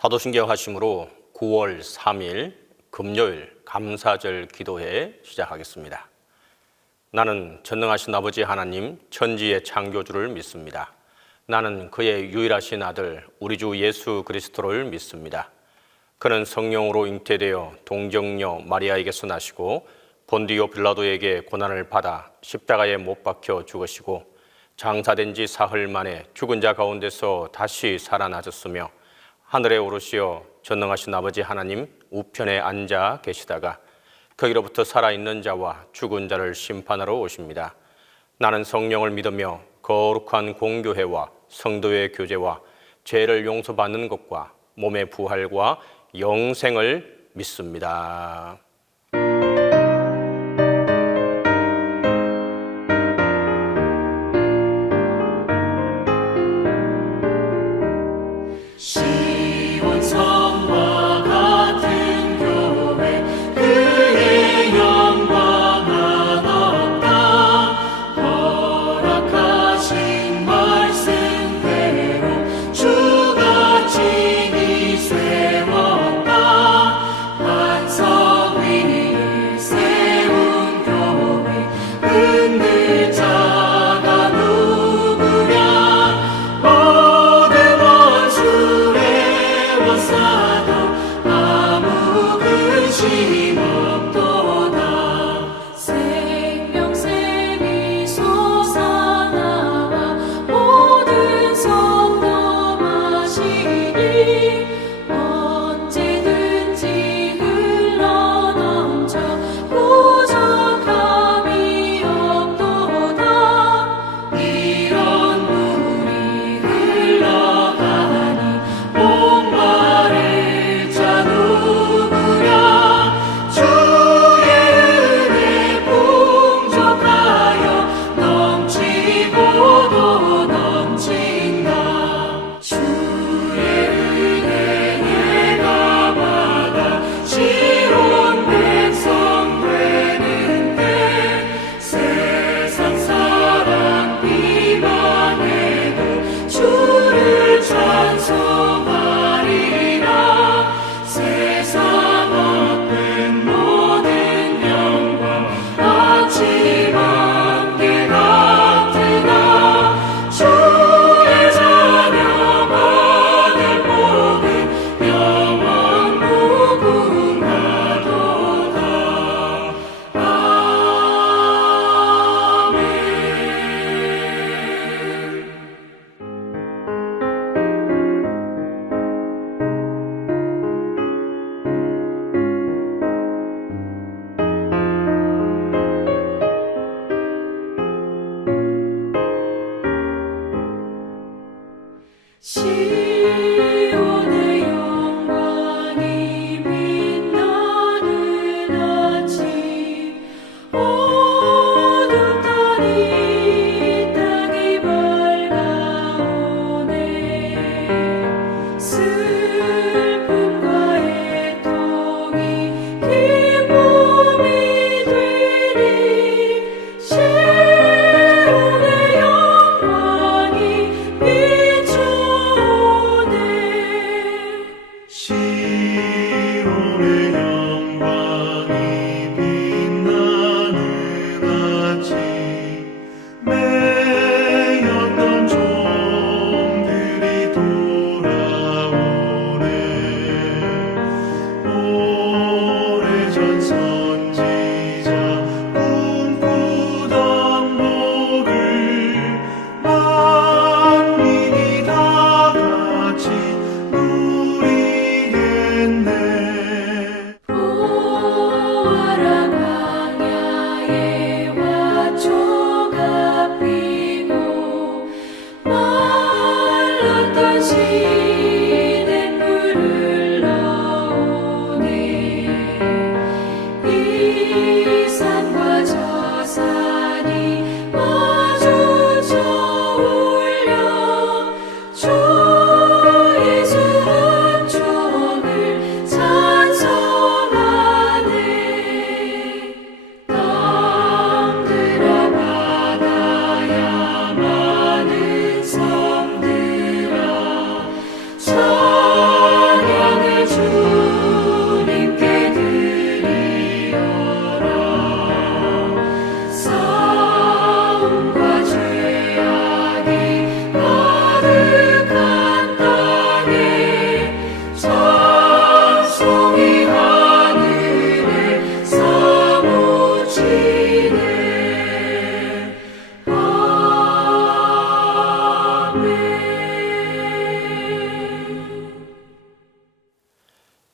사도신경 하심으로 9월 3일 금요일 감사절 기도회 시작하겠습니다. 나는 전능하신 아버지 하나님 천지의 창조주를 믿습니다. 나는 그의 유일하신 아들 우리 주 예수 그리스도를 믿습니다. 그는 성령으로 잉태되어 동정녀 마리아에게서 나시고 본디오 빌라도에게 고난을 받아 십자가에 못 박혀 죽으시고 장사된 지 사흘 만에 죽은 자 가운데서 다시 살아나셨으며 하늘에 오르시어 전능하신 아버지 하나님 우편에 앉아 계시다가 거기로부터 살아있는 자와 죽은 자를 심판하러 오십니다. 나는 성령을 믿으며 거룩한 공교회와 성도의 교제와 죄를 용서받는 것과 몸의 부활과 영생을 믿습니다. 비추네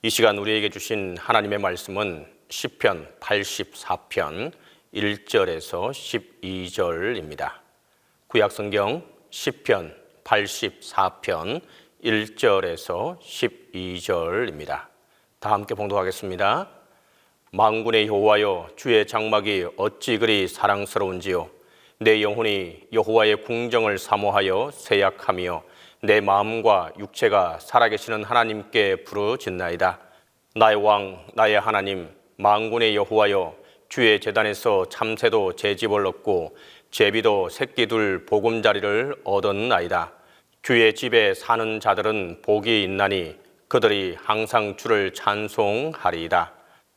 이 시간 우리에게 주신 하나님의 말씀은 시편 84편 1절에서 12절입니다. 구약성경 시편 84편 1절에서 12절입니다. 다 함께 봉독하겠습니다. 만군의 여호와여, 주의 장막이 어찌 그리 사랑스러운지요. 내 영혼이 여호와의 궁정을 사모하여 세약하며 내 마음과 육체가 살아계시는 하나님께 부르짖나이다. 나의 왕, 나의 하나님, 만군의 여호와여, 주의 제단에서 참새도 제 집을 얻고 제비도 새끼둘 보금자리를 얻었나이다. 주의 집에 사는 자들은 복이 있나니 그들이 항상 주를 찬송하리이다.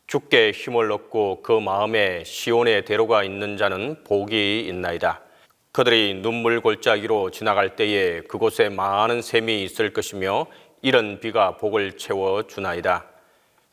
주께 힘을 얻고 그 마음에 시온의 대로가 있는 자는 복이 있나이다. 그들이 눈물 골짜기로 지나갈 때에 그곳에 많은 샘이 있을 것이며 이런 비가 복을 채워 주나이다.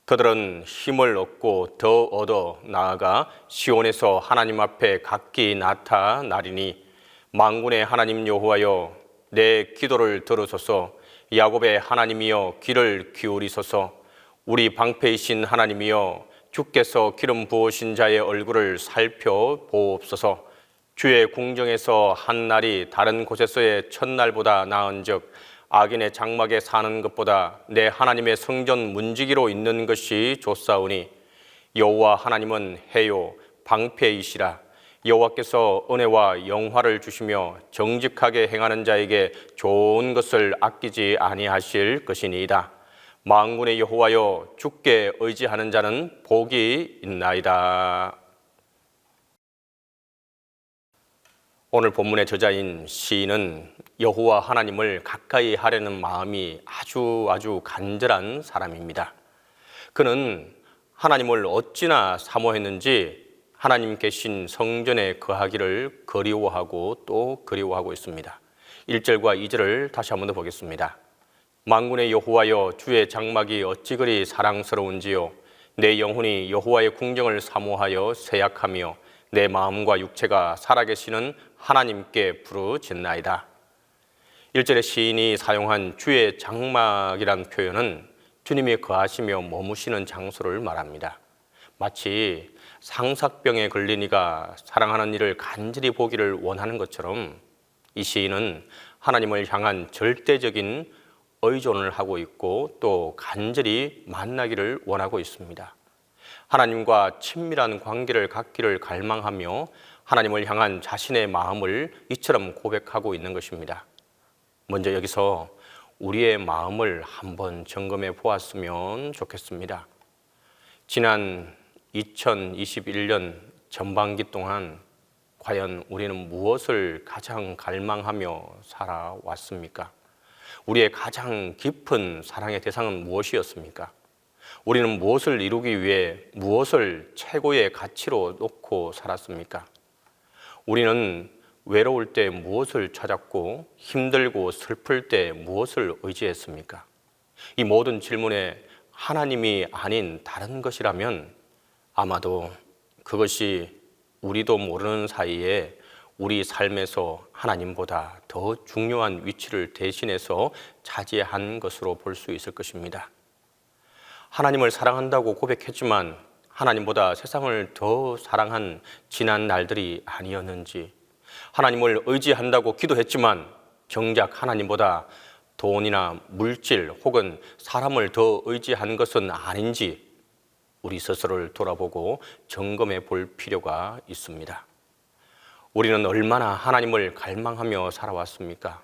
그들은 힘을 얻고 더 얻어 나아가 시온에서 하나님 앞에 각기 나타나리니 만군의 하나님 여호와여, 내 기도를 들으소서. 야곱의 하나님이여, 귀를 기울이소서. 우리 방패이신 하나님이여, 주께서 기름 부으신 자의 얼굴을 살펴보옵소서. 주의 궁정에서 한 날이 다른 곳에서의 첫날보다 나은즉 악인의 장막에 사는 것보다 내 하나님의 성전 문지기로 있는 것이 좋사오니 여호와 하나님은 해요 방패이시라. 여호와께서 은혜와 영화를 주시며 정직하게 행하는 자에게 좋은 것을 아끼지 아니하실 것이니이다. 만군의 여호와여, 주께 의지하는 자는 복이 있나이다. 오늘 본문의 저자인 시인은 여호와 하나님을 가까이 하려는 마음이 아주 간절한 사람입니다. 그는 하나님을 어찌나 사모했는지 하나님 계신 성전에 거하기를 그리워하고 또 그리워하고 있습니다. 1절과 2절을 다시 한번 더 보겠습니다. 만군의 여호와여, 주의 장막이 어찌 그리 사랑스러운지요. 내 영혼이 여호와의 궁정을 사모하여 세약하며 내 마음과 육체가 살아계시는 하나님께 부르짖나이다. 1절에 시인이 사용한 주의 장막이란 표현은 주님이 거하시며 머무시는 장소를 말합니다. 마치 상삭병에 걸린 이가 사랑하는 이를 간절히 보기를 원하는 것처럼 이 시인은 하나님을 향한 절대적인 의존을 하고 있고 또 간절히 만나기를 원하고 있습니다. 하나님과 친밀한 관계를 갖기를 갈망하며 하나님을 향한 자신의 마음을 이처럼 고백하고 있는 것입니다. 먼저 여기서 우리의 마음을 한번 점검해 보았으면 좋겠습니다. 지난 2021년 전반기 동안 과연 우리는 무엇을 가장 갈망하며 살아왔습니까? 우리의 가장 깊은 사랑의 대상은 무엇이었습니까? 우리는 무엇을 이루기 위해 무엇을 최고의 가치로 놓고 살았습니까? 우리는 외로울 때 무엇을 찾았고 힘들고 슬플 때 무엇을 의지했습니까? 이 모든 질문에 하나님이 아닌 다른 것이라면 아마도 그것이 우리도 모르는 사이에 우리 삶에서 하나님보다 더 중요한 위치를 대신해서 차지한 것으로 볼 수 있을 것입니다. 하나님을 사랑한다고 고백했지만 하나님보다 세상을 더 사랑한 지난 날들이 아니었는지, 하나님을 의지한다고 기도했지만 정작 하나님보다 돈이나 물질 혹은 사람을 더 의지한 것은 아닌지 우리 스스로를 돌아보고 점검해 볼 필요가 있습니다. 우리는 얼마나 하나님을 갈망하며 살아왔습니까?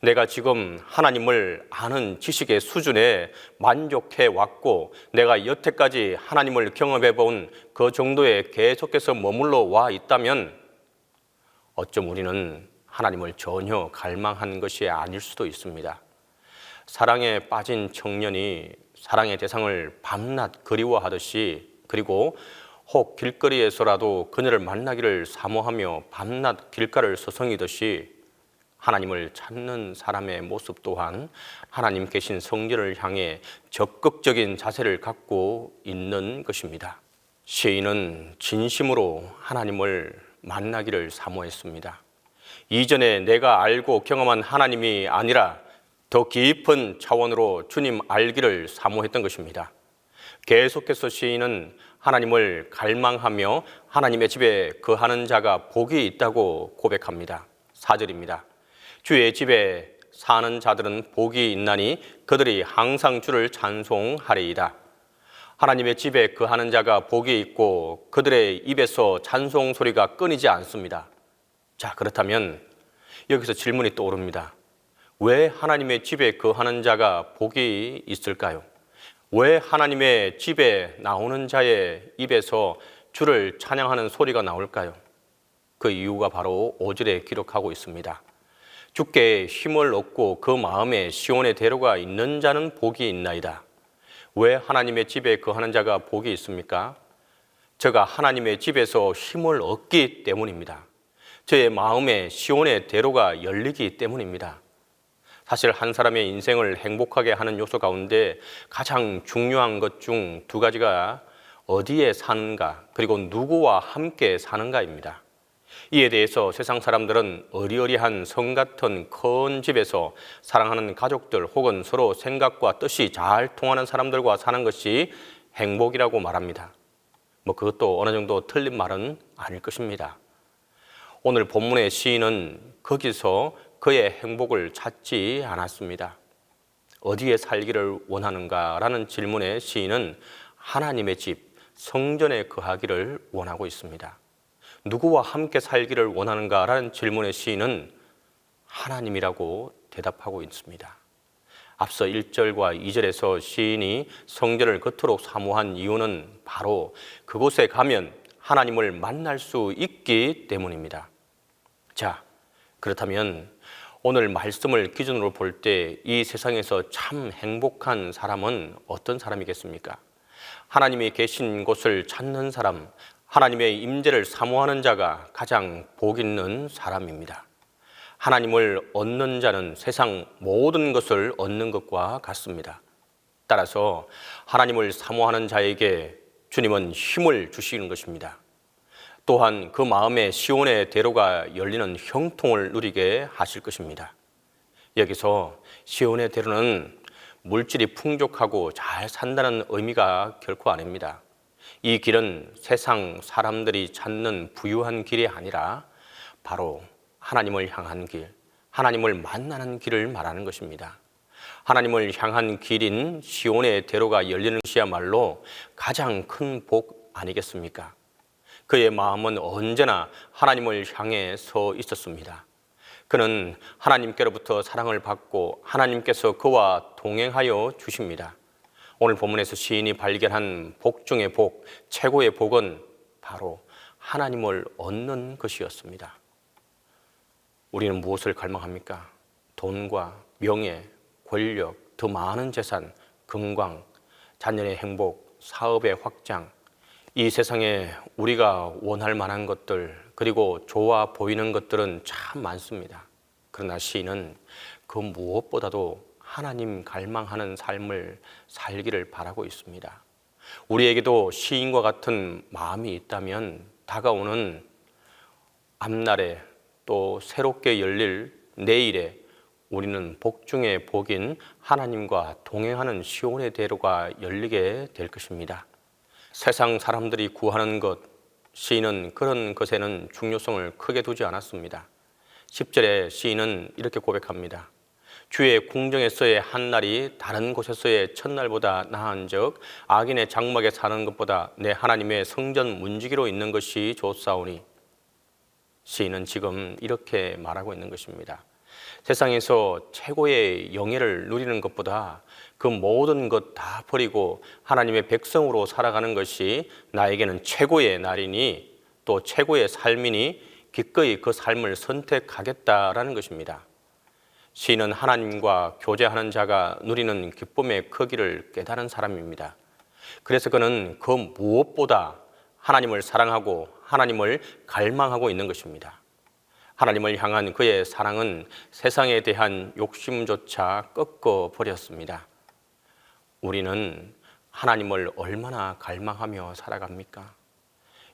내가 지금 하나님을 아는 지식의 수준에 만족해 왔고 내가 여태까지 하나님을 경험해 본 그 정도에 계속해서 머물러 와 있다면 어쩜 우리는 하나님을 전혀 갈망한 것이 아닐 수도 있습니다. 사랑에 빠진 청년이 사랑의 대상을 밤낮 그리워하듯이, 그리고 혹 길거리에서라도 그녀를 만나기를 사모하며 밤낮 길가를 서성이듯이 하나님을 찾는 사람의 모습 또한 하나님 계신 성전을 향해 적극적인 자세를 갖고 있는 것입니다. 시인은 진심으로 하나님을 만나기를 사모했습니다. 이전에 내가 알고 경험한 하나님이 아니라 더 깊은 차원으로 주님 알기를 사모했던 것입니다. 계속해서 시인은 하나님을 갈망하며 하나님의 집에 거하는 자가 복이 있다고 고백합니다. 4절입니다. 주의 집에 사는 자들은 복이 있나니 그들이 항상 주를 찬송하리이다. 하나님의 집에 거하는 자가 복이 있고 그들의 입에서 찬송 소리가 끊이지 않습니다. 자, 그렇다면 여기서 질문이 떠오릅니다. 왜 하나님의 집에 거하는 자가 복이 있을까요? 왜 하나님의 집에 나오는 자의 입에서 주를 찬양하는 소리가 나올까요? 그 이유가 바로 5절에 기록하고 있습니다. 주께 힘을 얻고 그 마음에 시온의 대로가 있는 자는 복이 있나이다. 왜 하나님의 집에 거하는 자가 복이 있습니까? 저가 하나님의 집에서 힘을 얻기 때문입니다. 저의 마음에 시온의 대로가 열리기 때문입니다. 사실 한 사람의 인생을 행복하게 하는 요소 가운데 가장 중요한 것 중 두 가지가 어디에 사는가, 그리고 누구와 함께 사는가입니다. 이에 대해서 세상 사람들은 어리어리한 성 같은 큰 집에서 사랑하는 가족들 혹은 서로 생각과 뜻이 잘 통하는 사람들과 사는 것이 행복이라고 말합니다. 그것도 어느 정도 틀린 말은 아닐 것입니다. 오늘 본문의 시인은 거기서 그의 행복을 찾지 않았습니다. 어디에 살기를 원하는가라는 질문에 시인은 하나님의 집, 성전에 거하기를 원하고 있습니다. 누구와 함께 살기를 원하는가라는 질문의 시인은 하나님이라고 대답하고 있습니다. 앞서 1절과 2절에서 시인이 성전을 그토록 사모한 이유는 바로 그곳에 가면 하나님을 만날 수 있기 때문입니다. 자, 그렇다면 오늘 말씀을 기준으로 볼 때 이 세상에서 참 행복한 사람은 어떤 사람이겠습니까? 하나님이 계신 곳을 찾는 사람, 하나님의 임재를 사모하는 자가 가장 복 있는 사람입니다. 하나님을 얻는 자는 세상 모든 것을 얻는 것과 같습니다. 따라서 하나님을 사모하는 자에게 주님은 힘을 주시는 것입니다. 또한 그 마음에 시온의 대로가 열리는 형통을 누리게 하실 것입니다. 여기서 시온의 대로는 물질이 풍족하고 잘 산다는 의미가 결코 아닙니다. 이 길은 세상 사람들이 찾는 부유한 길이 아니라 바로 하나님을 향한 길, 하나님을 만나는 길을 말하는 것입니다. 하나님을 향한 길인 시온의 대로가 열리는 것이야말로 가장 큰 복 아니겠습니까? 그의 마음은 언제나 하나님을 향해 서 있었습니다. 그는 하나님께로부터 사랑을 받고 하나님께서 그와 동행하여 주십니다. 오늘 본문에서 시인이 발견한 복 중의 복, 최고의 복은 바로 하나님을 얻는 것이었습니다. 우리는 무엇을 갈망합니까? 돈과 명예, 권력, 더 많은 재산, 건강, 자녀의 행복, 사업의 확장, 이 세상에 우리가 원할 만한 것들, 그리고 좋아 보이는 것들은 참 많습니다. 그러나 시인은 그 무엇보다도 하나님 갈망하는 삶을 살기를 바라고 있습니다. 우리에게도 시인과 같은 마음이 있다면 다가오는 앞날에 또 새롭게 열릴 내일에 우리는 복 중의 복인 하나님과 동행하는 시온의 대로가 열리게 될 것입니다. 세상 사람들이 구하는 것, 시인은 그런 것에는 중요성을 크게 두지 않았습니다. 10절에 시인은 이렇게 고백합니다. 주의 궁정에서의 한날이 다른 곳에서의 첫날보다 나은즉 악인의 장막에 사는 것보다 내 하나님의 성전 문지기로 있는 것이 좋사오니. 시인은 지금 이렇게 말하고 있는 것입니다. 세상에서 최고의 영예를 누리는 것보다 그 모든 것 다 버리고 하나님의 백성으로 살아가는 것이 나에게는 최고의 날이니 또 최고의 삶이니 기꺼이 그 삶을 선택하겠다라는 것입니다. 시인은 하나님과 교제하는 자가 누리는 기쁨의 크기를 깨달은 사람입니다. 그래서 그는 그 무엇보다 하나님을 사랑하고 하나님을 갈망하고 있는 것입니다. 하나님을 향한 그의 사랑은 세상에 대한 욕심조차 꺾어버렸습니다. 우리는 하나님을 얼마나 갈망하며 살아갑니까?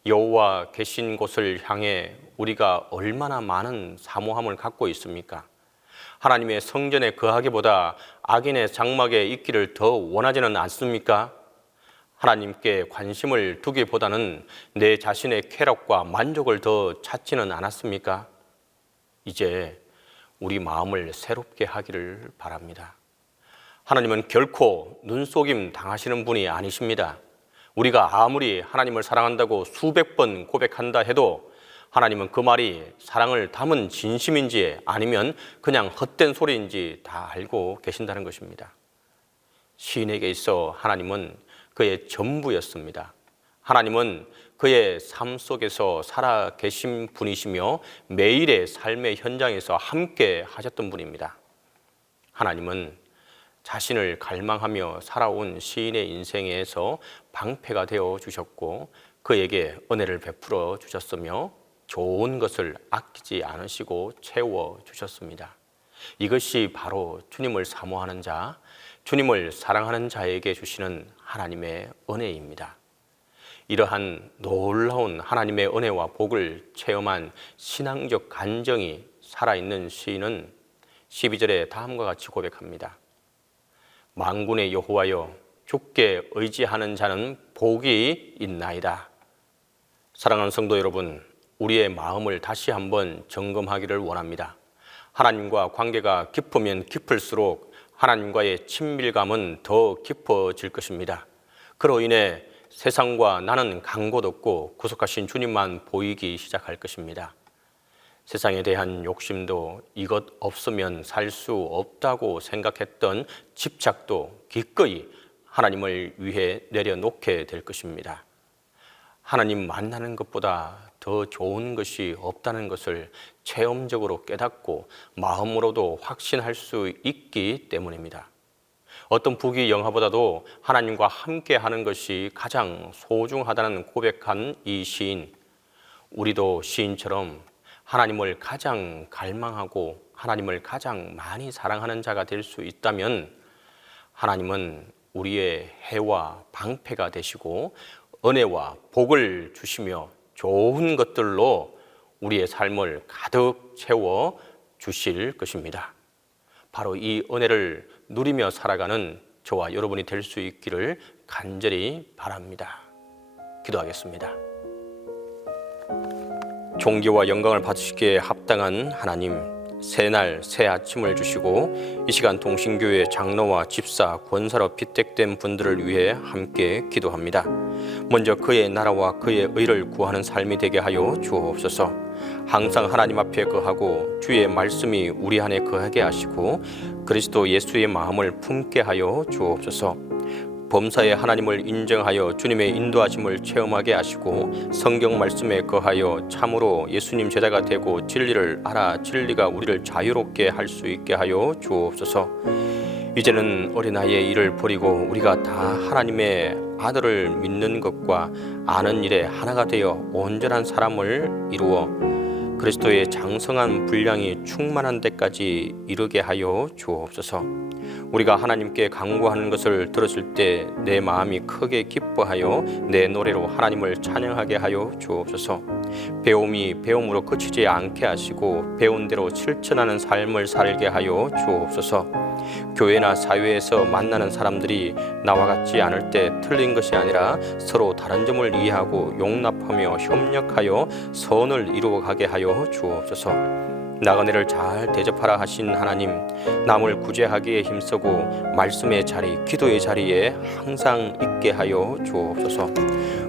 여호와 계신 곳을 향해 우리가 얼마나 많은 사모함을 갖고 있습니까? 하나님의 성전에 거하기보다 악인의 장막에 있기를 더 원하지는 않습니까? 하나님께 관심을 두기보다는 내 자신의 쾌락과 만족을 더 찾지는 않았습니까? 이제 우리 마음을 새롭게 하기를 바랍니다. 하나님은 결코 눈속임 당하시는 분이 아니십니다. 우리가 아무리 하나님을 사랑한다고 수백 번 고백한다 해도 하나님은 그 말이 사랑을 담은 진심인지 아니면 그냥 헛된 소리인지 다 알고 계신다는 것입니다. 시인에게 있어 하나님은 그의 전부였습니다. 하나님은 그의 삶 속에서 살아 계신 분이시며 매일의 삶의 현장에서 함께 하셨던 분입니다. 하나님은 자신을 갈망하며 살아온 시인의 인생에서 방패가 되어 주셨고 그에게 은혜를 베풀어 주셨으며 좋은 것을 아끼지 않으시고 채워 주셨습니다. 이것이 바로 주님을 사모하는 자, 주님을 사랑하는 자에게 주시는 하나님의 은혜입니다. 이러한 놀라운 하나님의 은혜와 복을 체험한 신앙적 간정이 살아있는 시인은 12절에 다음과 같이 고백합니다. 만군의 여호와여, 주께 의지하는 자는 복이 있나이다. 사랑하는 성도 여러분, 우리의 마음을 다시 한번 점검하기를 원합니다. 하나님과 관계가 깊으면 깊을수록 하나님과의 친밀감은 더 깊어질 것입니다. 그로 인해 세상과 나는 간 곳 없고 구속하신 주님만 보이기 시작할 것입니다. 세상에 대한 욕심도 이것 없으면 살 수 없다고 생각했던 집착도 기꺼이 하나님을 위해 내려놓게 될 것입니다. 하나님 만나는 것보다 더 좋은 것이 없다는 것을 체험적으로 깨닫고 마음으로도 확신할 수 있기 때문입니다. 어떤 부귀영화보다도 하나님과 함께 하는 것이 가장 소중하다는 고백한 이 시인, 우리도 시인처럼 하나님을 가장 갈망하고 하나님을 가장 많이 사랑하는 자가 될 수 있다면 하나님은 우리의 해와 방패가 되시고 은혜와 복을 주시며 좋은 것들로 우리의 삶을 가득 채워 주실 것입니다. 바로 이 은혜를 누리며 살아가는 저와 여러분이 될 수 있기를 간절히 바랍니다. 기도하겠습니다. 존귀와 영광을 받으시기에 합당한 하나님, 새날 새 아침을 주시고 이 시간 동신교회 장로와 집사, 권사로 피택된 분들을 위해 함께 기도합니다. 먼저 그의 나라와 그의 의를 구하는 삶이 되게 하여 주옵소서. 항상 하나님 앞에 거하고 주의 말씀이 우리 안에 거하게 하시고 그리스도 예수의 마음을 품게 하여 주옵소서. 범사에 하나님을 인정하여 주님의 인도하심을 체험하게 하시고 성경 말씀에 거하여 참으로 예수님 제자가 되고 진리를 알아 진리가 우리를 자유롭게 할 수 있게 하여 주옵소서. 이제는 어린아이의 일을 버리고 우리가 다 하나님의 아들을 믿는 것과 아는 일에 하나가 되어 온전한 사람을 이루어 그리스도의 장성한 분량이 충만한 데까지 이르게 하여 주옵소서. 우리가 하나님께 간구하는 것을 들었을 때 내 마음이 크게 기뻐하여 내 노래로 하나님을 찬양하게 하여 주옵소서. 배움이 배움으로 그치지 않게 하시고 배운 대로 실천하는 삶을 살게 하여 주옵소서. 교회나 사회에서 만나는 사람들이 나와 같지 않을 때 틀린 것이 아니라 서로 다른 점을 이해하고 용납하며 협력하여 선을 이루어가게 하여 주옵소서. 나그네를 잘 대접하라 하신 하나님, 남을 구제하기에 힘쓰고 말씀의 자리, 기도의 자리에 항상 있게 하여 주옵소서.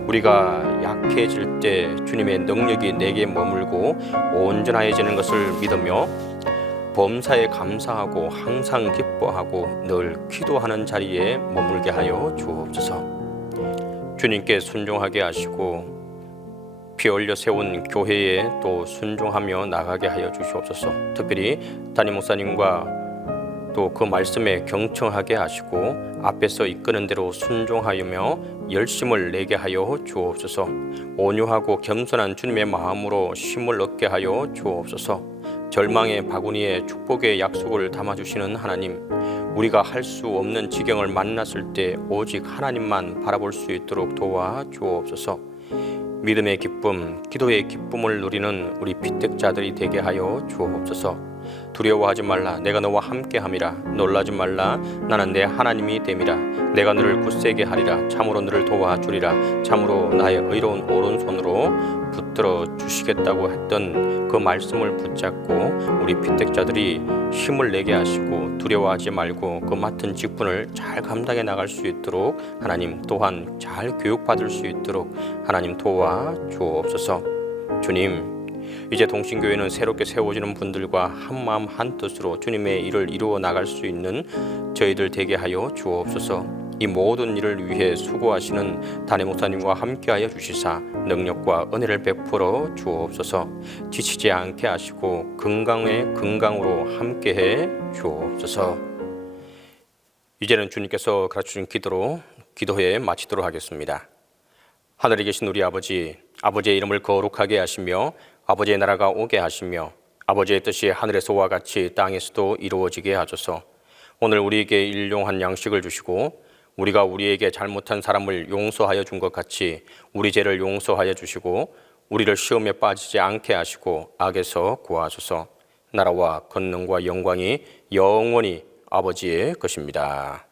우리가 약해질 때 주님의 능력이 내게 머물고 온전해지는 것을 믿으며 범사에 감사하고 항상 기뻐하고 늘 기도하는 자리에 머물게 하여 주옵소서. 주님께 순종하게 하시고 피 흘려 세운 교회에 또 순종하며 나가게 하여 주시옵소서. 특별히 담임 목사님과 또 그 말씀에 경청하게 하시고 앞에서 이끄는 대로 순종하며 열심을 내게 하여 주옵소서. 온유하고 겸손한 주님의 마음으로 쉼을 얻게 하여 주옵소서. 절망의 바구니에 축복의 약속을 담아주시는 하나님, 우리가 할 수 없는 지경을 만났을 때 오직 하나님만 바라볼 수 있도록 도와 주옵소서. 믿음의 기쁨, 기도의 기쁨을 누리는 우리 피택자들이 되게 하여 주옵소서. 두려워하지 말라. 내가 너와 함께함이라. 놀라지 말라. 나는 내 하나님이 됨이라. 내가 너를 굳세게 하리라. 참으로 너를 도와주리라. 참으로 나의 의로운 오른손으로 붙들어 주시겠다고 했던 그 말씀을 붙잡고 우리 피택자들이 힘을 내게 하시고 두려워하지 말고 그 맡은 직분을 잘 감당해 나갈 수 있도록 하나님 또한 잘 교육받을 수 있도록 하나님 도와 주옵소서. 주님, 이제 동신교회는 새롭게 세워지는 분들과 한마음 한뜻으로 주님의 일을 이루어 나갈 수 있는 저희들 되게 하여 주옵소서. 이 모든 일을 위해 수고하시는 담임 목사님과 함께하여 주시사 능력과 은혜를 베풀어 주옵소서. 지치지 않게 하시고 건강에 건강으로 함께해 주옵소서. 이제는 주님께서 가르쳐주신 기도로 기도회 마치도록 하겠습니다. 하늘에 계신 우리 아버지, 아버지의 이름을 거룩하게 하시며 아버지의 나라가 오게 하시며 아버지의 뜻이 하늘에서와 같이 땅에서도 이루어지게 하소서. 오늘 우리에게 일용할 양식을 주시고 우리가 우리에게 잘못한 사람을 용서하여 준 것 같이 우리 죄를 용서하여 주시고 우리를 시험에 빠지지 않게 하시고 악에서 구하소서. 나라와 권능과 영광이 영원히 아버지의 것입니다.